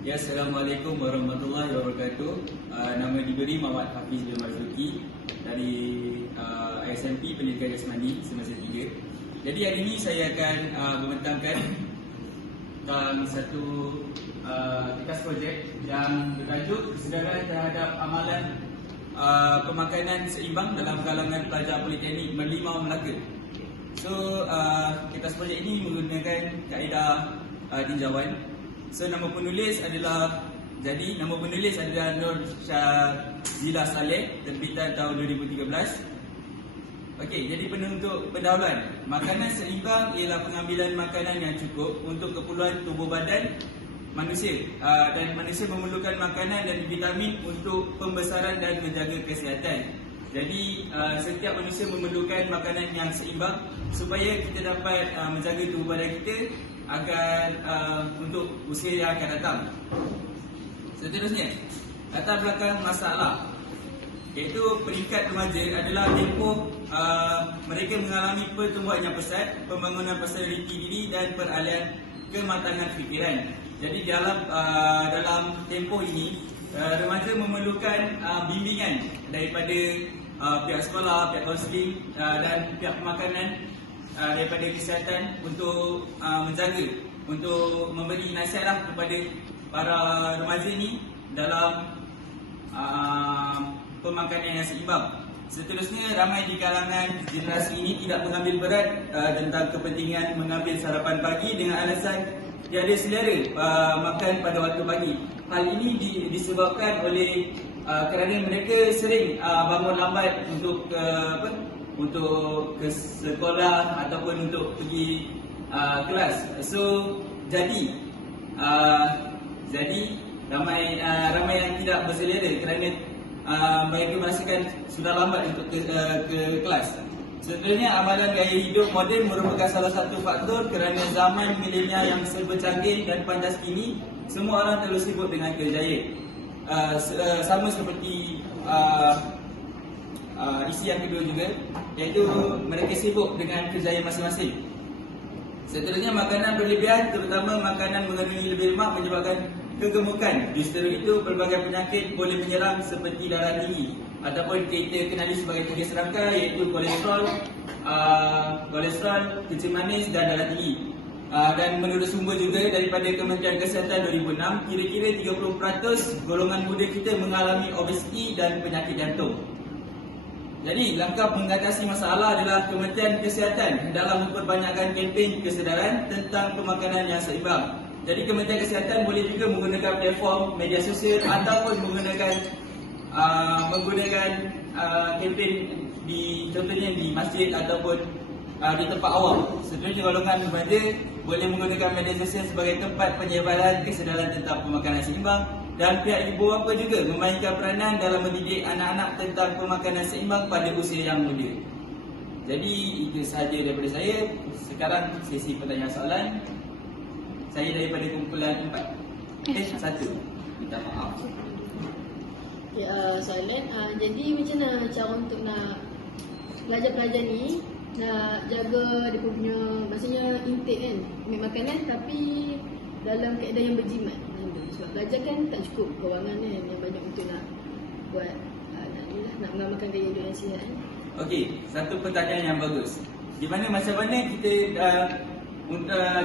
Ya, Assalamualaikum warahmatullahi wabarakatuh. Nama diberi Muhammad Hafiz bin Marzuki dari SMP Pendidikan Jasmani Semasa 3. Jadi hari ini saya akan membentangkan tentang satu tugas projek yang bertajuk kesedaran terhadap amalan pemakanan seimbang dalam kalangan pelajar politeknik Merlimau Melaka. So, tugas projek ini menggunakan kaedah tinjauan. So, nama penulis adalah Nur Syazila Saleh, terbitan tahun 2013. Okey, jadi untuk pendahuluan, makanan seimbang ialah pengambilan makanan yang cukup untuk keperluan tubuh badan manusia, dan manusia memerlukan makanan dan vitamin untuk pembesaran dan menjaga kesihatan. Jadi setiap manusia memerlukan makanan yang seimbang supaya kita dapat menjaga tubuh badan kita agar untuk usia yang akan datang. Seterusnya, latar belakang masalah, iaitu peringkat remaja adalah tempoh mereka mengalami pertumbuhan yang pesat, pembangunan personaliti diri dan peralihan kematangan fikiran. Jadi dalam tempoh ini, remaja memerlukan bimbingan daripada pihak sekolah, pihak kaunseling dan pihak pemakanan daripada kesihatan untuk menjaga, untuk memberi nasihatlah kepada para remaja ini dalam pemakanan yang seimbang. Seterusnya, ramai di kalangan generasi ini tidak mengambil berat tentang kepentingan mengambil sarapan pagi dengan alasan tiada selera makan pada waktu pagi. Hal ini disebabkan oleh kerana mereka sering bangun lambat untuk ke sekolah ataupun untuk pergi kelas. So jadi ramai yang tidak berselera kerana mereka merasakan sudah lambat untuk ke kelas. Sebenarnya amalan gaya hidup moden merupakan salah satu faktor kerana zaman milenial yang serba canggih dan pantas kini, semua orang terus sibuk dengan kerjaya. Sama seperti isi yang kedua juga, iaitu mereka sibuk dengan kerjaya masing-masing. Seterusnya, makanan berlebihan, terutama makanan mengandungi lebih lemak, menyebabkan kegemukan. Justru itu, pelbagai penyakit boleh menyerang seperti darah tinggi ataupun kita kenali sebagai penyakit serangka, iaitu kolesterol, kencing manis dan darah tinggi. Dan menurut sumber juga daripada Kementerian Kesihatan 2006, kira-kira 30% golongan muda kita mengalami obesiti dan penyakit jantung. Jadi, langkah mengatasi masalah adalah Kementerian Kesihatan hendaklah memperbanyakkan kempen kesedaran tentang pemakanan yang seimbang. Jadi, Kementerian Kesihatan boleh juga menggunakan platform media sosial ataupun menggunakan kempen contohnya di masjid ataupun di tempat awam. Sebenarnya golongan remaja boleh menggunakan media sosial sebagai tempat penyebaran kesedaran tentang pemakanan seimbang, dan pihak ibu bapa juga memainkan peranan dalam mendidik anak-anak tentang pemakanan seimbang pada usia yang muda. Jadi itu sahaja daripada saya. Sekarang sesi pertanyaan soalan. Saya daripada kumpulan 4. 1. Minta maaf. Soalan, jadi macam mana cara untuk nak pelajar-pelajar ni nak jaga dia punya, maksudnya intake kan, ambil makanan tapi dalam keadaan yang berjimat. Sebab pelajar kan tak cukup kewangan kan yang banyak untuk nak buat nak mengamalkan gaya hidup yang sihat kan. Okey, satu pertanyaan yang bagus. Di mana macam mana kita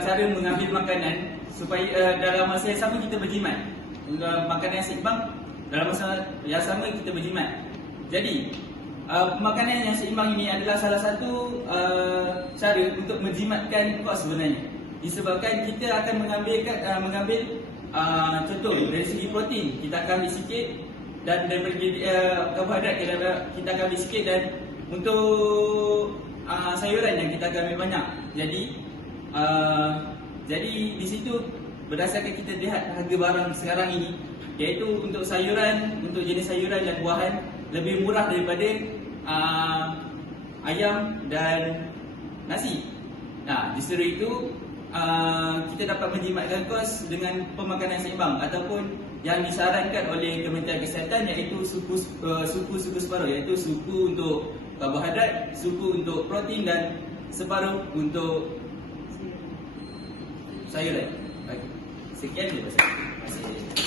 cara mengambil makanan supaya dalam masa yang sama kita berjimat. Makanan yang seimbang dalam masa yang sama kita berjimat. Jadi makanan yang seimbang ini adalah salah satu cara untuk menjimatkan kos sebenarnya. Disebabkan kita akan mengambil contoh dari segi protein kita akan ambil sikit, dan daripada karbohidrat kita akan ambil sikit, dan untuk sayuran yang kita akan ambil banyak. Jadi di situ berdasarkan kita lihat harga barang sekarang ini, iaitu untuk sayuran, untuk jenis sayuran dan buahan lebih murah daripada ayam dan nasi. Nah, justru itu kita dapat menjimatkan kos dengan pemakanan seimbang ataupun yang disarankan oleh Kementerian Kesihatan, iaitu suku separuh, iaitu suku untuk karbohidrat, suku untuk protein dan separuh untuk sayuran. Sekian je pasal. Terima kasih.